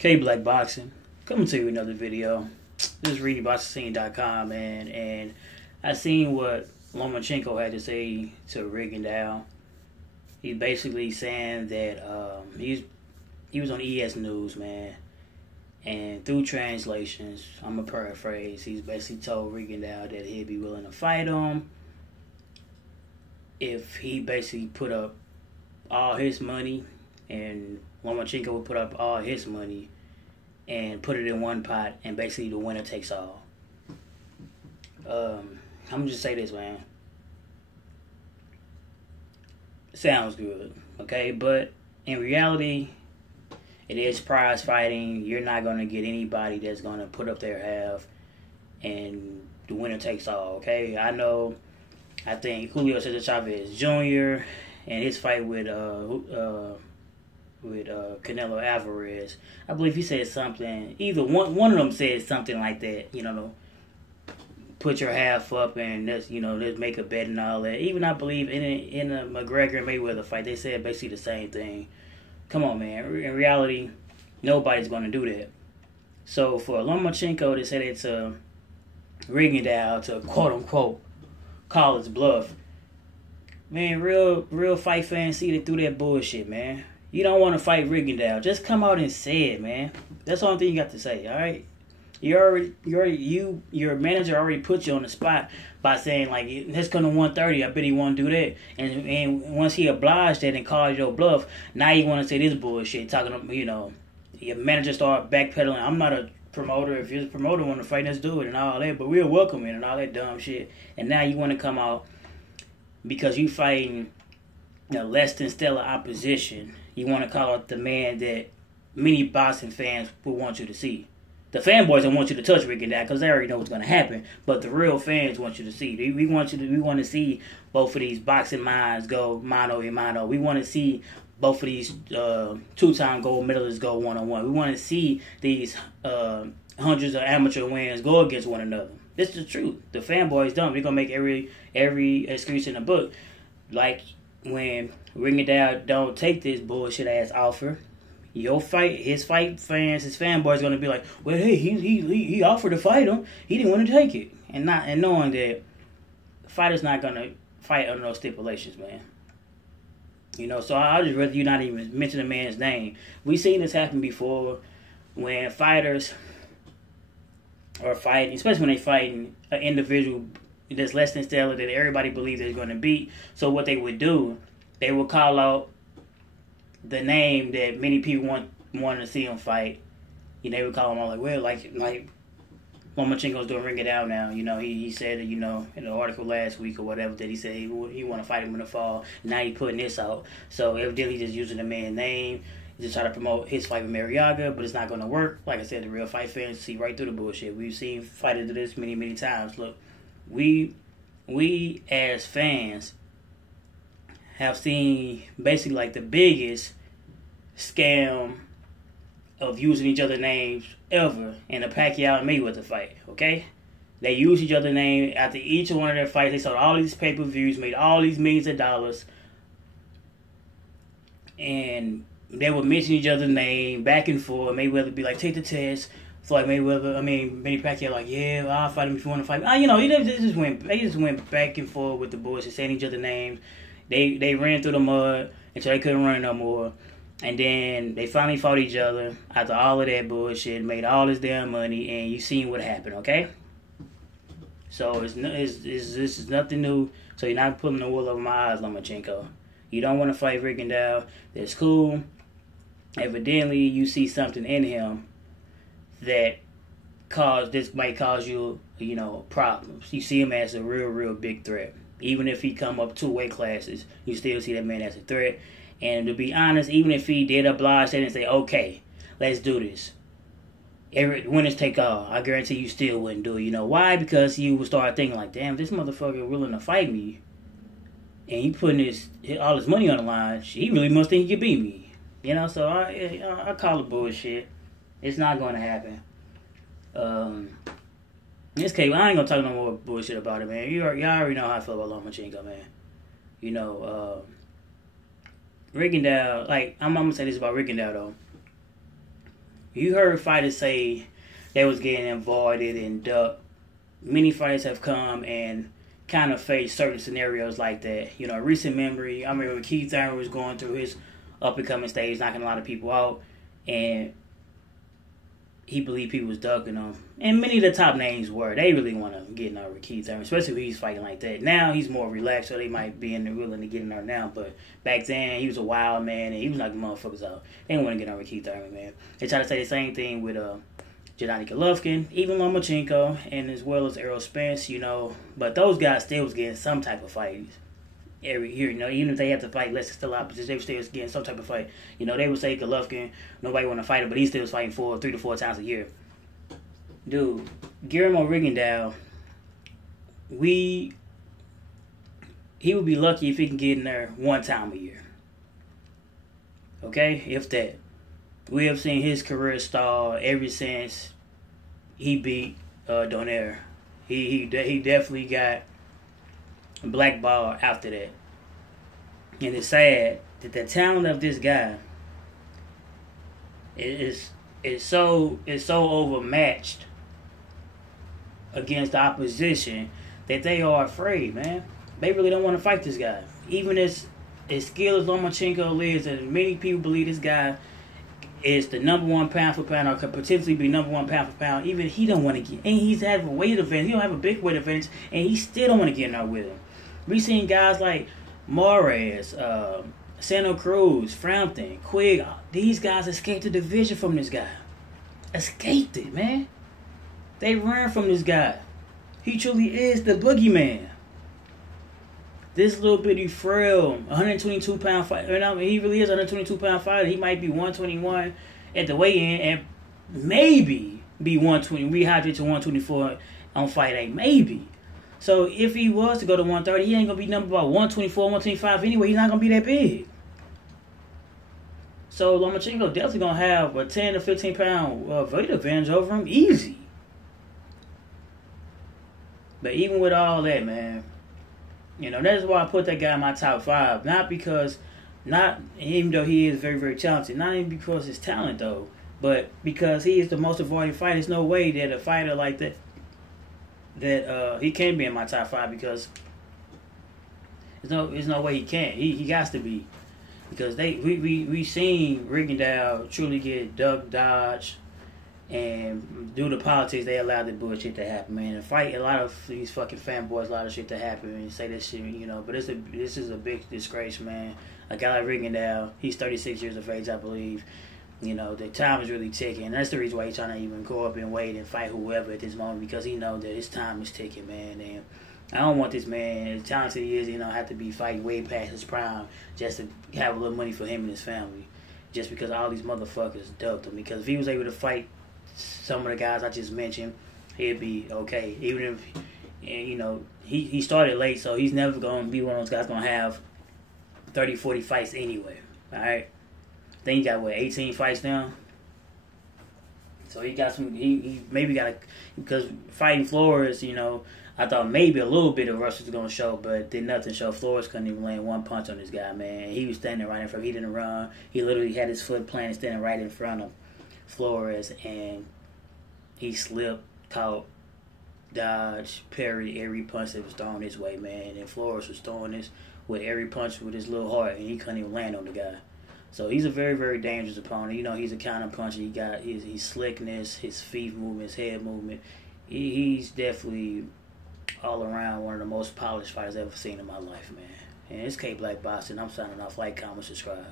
K Black Boxing, coming to you with another video. This is readingboxing.com, man, and I seen what Lomachenko had to say to Rigondeaux. He's basically saying that he was on ES News, man, and through translations, I'm gonna paraphrase. He's basically told Rigondeaux that he'd be willing to fight him if he basically put up all his money, and Lomachenko would put up all his money and put it in one pot, and basically the winner takes all. I'm gonna just say this, man. Sounds good, okay? But in reality, it is prize fighting. You're not gonna get anybody that's gonna put up their half, and the winner takes all, okay? I think Julio Cesar Chavez Jr. and his fight with Canelo Alvarez, I believe he said something. Either one of them said something like that. Put your half up and let's make a bet and all that. Even I believe in a McGregor and Mayweather fight, they said basically the same thing. Come on, man. In reality, nobody's going to do that. So for Lomachenko to say that to Rigondeaux to quote unquote call his bluff, man, real fight fans see it through that bullshit, man. You don't want to fight Rigondeaux. Just come out and say it, man. That's the only thing you got to say, all right? Your manager already put you on the spot by saying, like, let's come to 130. I bet he won't do that. And once he obliged that and called your bluff, now you want to say this bullshit, talking to, your manager start backpedaling. I'm not a promoter. If you're a promoter want to fight, let's do it and all that. But we'll welcome it and all that dumb shit. And now you want to come out because you fighting less than stellar opposition. You want to call out the man that many boxing fans would want you to see. The fanboys don't want you to touch Rigondeaux because they already know what's going to happen. But the real fans want you to see. We want to see both of these boxing minds go mano a mano. We want to see both of these two-time gold medalists go one-on-one. We want to see these hundreds of amateur wins go against one another. This is the truth. The fanboys dumb. They're gonna make every excuse in the book. Like when Rigondeaux don't take this bullshit ass offer, his fight fans, his fanboys gonna be like, well, hey, he offered to fight him, he didn't want to take it, and knowing that the fighter's not gonna fight under those stipulations, man. So I'd just rather you not even mention the man's name. We've seen this happen before when fighters are fighting, especially when they fighting an individual that's less than stellar that everybody believes they're going to beat. So what they would do, they would call out the name that many people want to see him fight. They would call him all like, well, like Lomachenko's doing Rigondeaux now. He said that, in an article last week or whatever that he said he want to fight him in the fall. Now he putting this out. So evidently just using the man's name to try to promote his fight with Mariaga, but it's not going to work. Like I said, the real fight fans see right through the bullshit. We've seen fighters do this many, many times. Look, we as fans have seen basically like the biggest scam of using each other's names ever in the Pacquiao and Mayweather fight, okay? They used each other's name after each one of their fights. They sold all these pay-per-views, made all these millions of dollars, and they would mention each other's name back and forth. Mayweather would be like, take the test. Floyd Mayweather, Manny Pacquiao, like, yeah, well, I'll fight him if you want to fight. They just went back and forth with the bullshit, saying each other's names. They ran through the mud until they couldn't run no more. And then they finally fought each other after all of that bullshit, made all this damn money, and you seen what happened, okay? So this is nothing new. So you're not pulling the wool over my eyes, Lomachenko. You don't want to fight Rigondeaux. That's cool. Evidently, you see something in him that might cause you, problems. You see him as a real big threat. Even if he come up 2 weight classes, you still see that man as a threat. And to be honest, even if he did oblige that and say, okay, let's do this, winners take all, I guarantee you still wouldn't do it. Why? Because you would start thinking like, damn, this motherfucker willing to fight me, and he putting all his money on the line, he really must think he can beat me. So I call it bullshit. It's not going to happen. In this case, I ain't going to talk no more bullshit about it, man. Y'all already know how I feel about Lomachenko, man. Rigondeaux, like, I'm going to say this about Rigondeaux, though. You heard fighters say they was getting avoided and ducked. Many fighters have come and kind of faced certain scenarios like that. You know, recent memory, I remember when Keith Thurman was going through his up-and-coming stage, knocking a lot of people out, and he believed people was ducking him. And many of the top names were. They really want to get in there with Keith Thurman, especially when he's fighting like that. Now he's more relaxed, so they might be willing to get in there now. But back then, he was a wild man, and he was knocking motherfuckers out. They didn't want to get in there with Keith Thurman, man. They try to say the same thing with Gennady Golovkin, even Lomachenko, and as well as Errol Spence, you know. But those guys still was getting some type of fights every year, you know. Even if they have to fight less, it's still opposites. They were still getting some type of fight. You know, they would say Golovkin, nobody want to fight him, but he still was fighting 3 to 4 times a year. Dude, Guillermo Rigondeaux, he would be lucky if he can get in there 1 time a year. Okay? If that. We have seen his career stall ever since he beat Donaire. He definitely got blackballed after that. And it's sad that the talent of this guy is so overmatched against the opposition that they are afraid, man. They really don't want to fight this guy. Even as skilled as Lomachenko is, and many people believe this guy is the number 1 pound for pound, or could potentially be number 1 pound for pound, even he don't want to get. And he's had a weight advantage. He don't have a big weight advantage, and he still don't want to get in there with him. We seen guys like Morales, Santa Cruz, Frampton, Quigg. These guys escaped the division from this guy. Escaped it, man. They ran from this guy. He truly is the boogeyman. This little bitty frail 122-pound fighter, I mean, he really is a 122-pound fighter. He might be 121 at the weigh-in and maybe be 120, rehydrate to 124 on fight day, maybe. So if he was to go to 130, he ain't going to be number about 124, 125 anyway. He's not going to be that big. So Lomachenko definitely going to have a 10 to 15-pound weight advantage over him, easy. But even with all that, man, you know, that's why I put that guy in my top 5. Not even though he is very, very talented. Not even because of his talent, though. But because he is the most avoided fighter. There's no way that a fighter like that he can be in my top 5, because there's no way he can't. He has to be. Because we seen Rigondeaux truly get ducked, dodged, and due to politics, they allowed the bullshit to happen, man. And fight a lot of these fucking fanboys, a lot of shit to happen, and say this shit, you know. But this is a big disgrace, man. A guy like Rigondeaux, he's 36 years of age, I believe. You know, the time is really ticking. And that's the reason why he's trying to even go up and wait and fight whoever at this moment, because he knows that his time is ticking, man. And I don't want this man, as talented he is, you know, have to be fighting way past his prime just to have a little money for him and his family. Just because all these motherfuckers ducked him. Because if he was able to fight some of the guys I just mentioned, he'd be okay. Even if, and you know, he started late, so he's never going to be one of those guys going to have 30, 40 fights anyway. All right? I think he got, 18 fights now? So he got some, he maybe got, because fighting Flores, you know, I thought maybe a little bit of rush was going to show, but did nothing show. Flores couldn't even land one punch on this guy, man. He was standing right in front. He didn't run. He literally had his foot planted standing right in front of Flores, and he slipped, caught, dodged, parried every punch that was thrown his way, man. And Flores was throwing this with every punch with his little heart, and he couldn't even land on the guy. So he's a very, very dangerous opponent. You know, he's a counter puncher. He got his slickness, his feet movement, his head movement. He's definitely all around one of the most polished fighters I've ever seen in my life, man. And it's K Black Boxing. I'm signing off. Like, comment, subscribe.